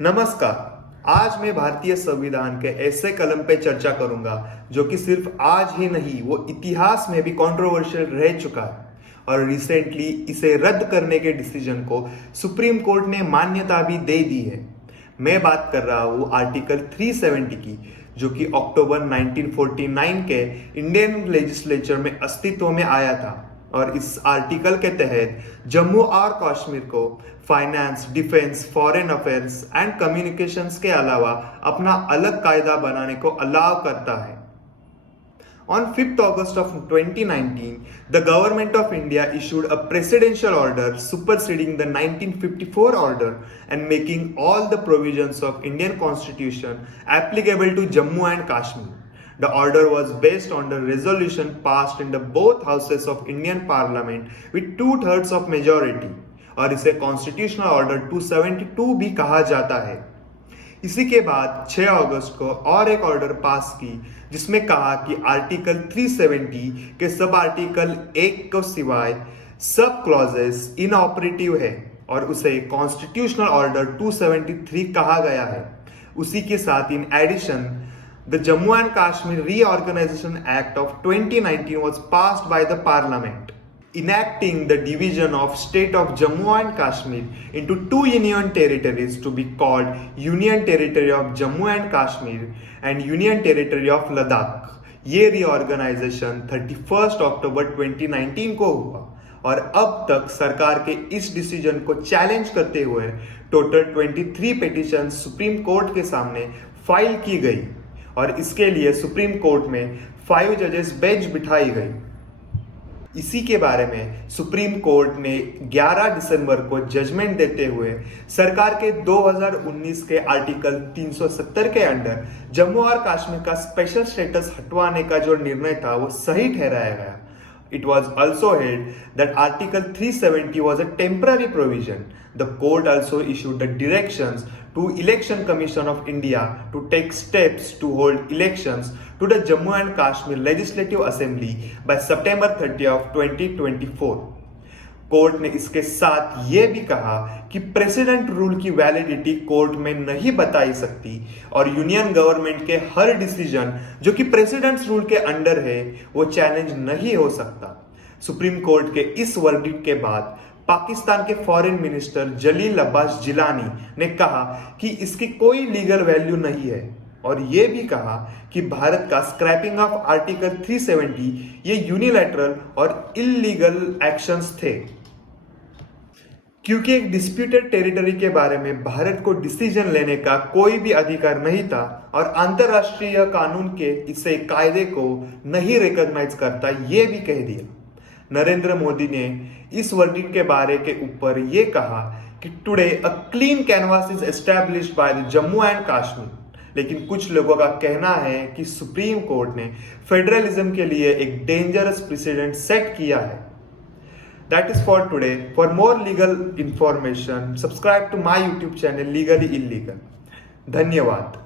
नमस्कार। आज मैं भारतीय संविधान के ऐसे कलम पे चर्चा करूंगा जो कि सिर्फ आज ही नहीं, वो इतिहास में भी कंट्रोवर्शियल रह चुका है और रिसेंटली इसे रद्द करने के डिसीजन को सुप्रीम कोर्ट ने मान्यता भी दे दी है। मैं बात कर रहा हूँ आर्टिकल 370 की, जो कि अक्टूबर 1949 के इंडियन लेजिस्लेचर में अस्तित्व में आया था। और इस आर्टिकल के तहत जम्मू और कश्मीर को finance, defence, foreign affairs and communications के अलावा अपना अलग कायदा बनाने को अलाउ करता है। On 5th August of 2019, the Government of India issued a presidential order superseding the 1954 order and making all the provisions of Indian Constitution applicable to Jammu and Kashmir. The order was based on the resolution passed in the both houses of Indian Parliament with 2/3 of majority, और इसे constitutional order 272 भी कहा जाता है। इसी के बाद 6 अगस्त को और एक ऑर्डर पास की जिसमें कहा कि आर्टिकल 370 के सब आर्टिकल 1 को सिवाय सब क्लॉजेस इनऑपरेटिव है और उसे कॉन्स्टिट्यूशनल ऑर्डर 273 कहा गया है। उसी के साथ in addition the Jammu and Kashmir Reorganization Act of 2019 was passed by the Parliament, enacting the division of state of Jammu and Kashmir into two union territories to be called Union Territory of Jammu and Kashmir and Union Territory of Ladakh. ये reorganization 31 अक्टूबर 2019 को हुआ और अब तक सरकार के इस decision को चैलेंज करते हुए टोटल 23 पिटीशन सुप्रीम कोर्ट के सामने फाइल की गई और इसके लिए सुप्रीम कोर्ट में 5 जजेस बेंच बिठाई गई। इसी के बारे में सुप्रीम कोर्ट ने 11 दिसंबर को जजमेंट देते हुए सरकार के 2019 के आर्टिकल 370 के अंडर जम्मू और कश्मीर का स्पेशल स्टेटस हटवाने का जो निर्णय था वो सही ठहराया गया। It was also held that Article 370 was a temporary provision. The court also issued the directions to Election Commission of India to take steps to hold elections to the Jammu and Kashmir Legislative Assembly by September 30 of 2024. Court ने इसके साथ ये भी कहा कि president rule की validity court में नहीं बताई सकती और यूनियन गवर्नमेंट के हर डिसीजन जो कि प्रेसिडेंट्स रूल के अंडर है वो चैलेंज नहीं हो सकता। सुप्रीम कोर्ट के इस वर्डिक्ट के बाद पाकिस्तान के फॉरेन मिनिस्टर जलील अब्बास जिलानी ने कहा कि इसकी कोई लीगल वैल्यू नहीं है और ये भी कहा कि भारत का स्क्रैपिंग ऑफ आर्टिकल 370 ये यूनिलैटरल और इल्लीगल एक्शंस थे, क्योंकि एक डिस्प्यूटेड टेरिटरी के बारे में भारत को डिसीजन लेने का कोई भी अधिकार नहीं था और अंतरराष्ट्रीय कानून के इसे कायदे को नहीं रिकॉग्नाइज करता, ये भी कह दिया। नरेंद्र मोदी ने इस वर्डिक्ट के बारे के ऊपर ये कहा कि today a clean canvas is established by the Jammu and Kashmir. लेकिन कुछ लोगों का कहना है कि सुप्रीम कोर्ट ने फेडरलिज्म के लिए एक डेंजरस प्रेसिडेंट सेट किया है। That is for today. For more legal information, subscribe to my YouTube channel Legally Illegal. धन्यवाद।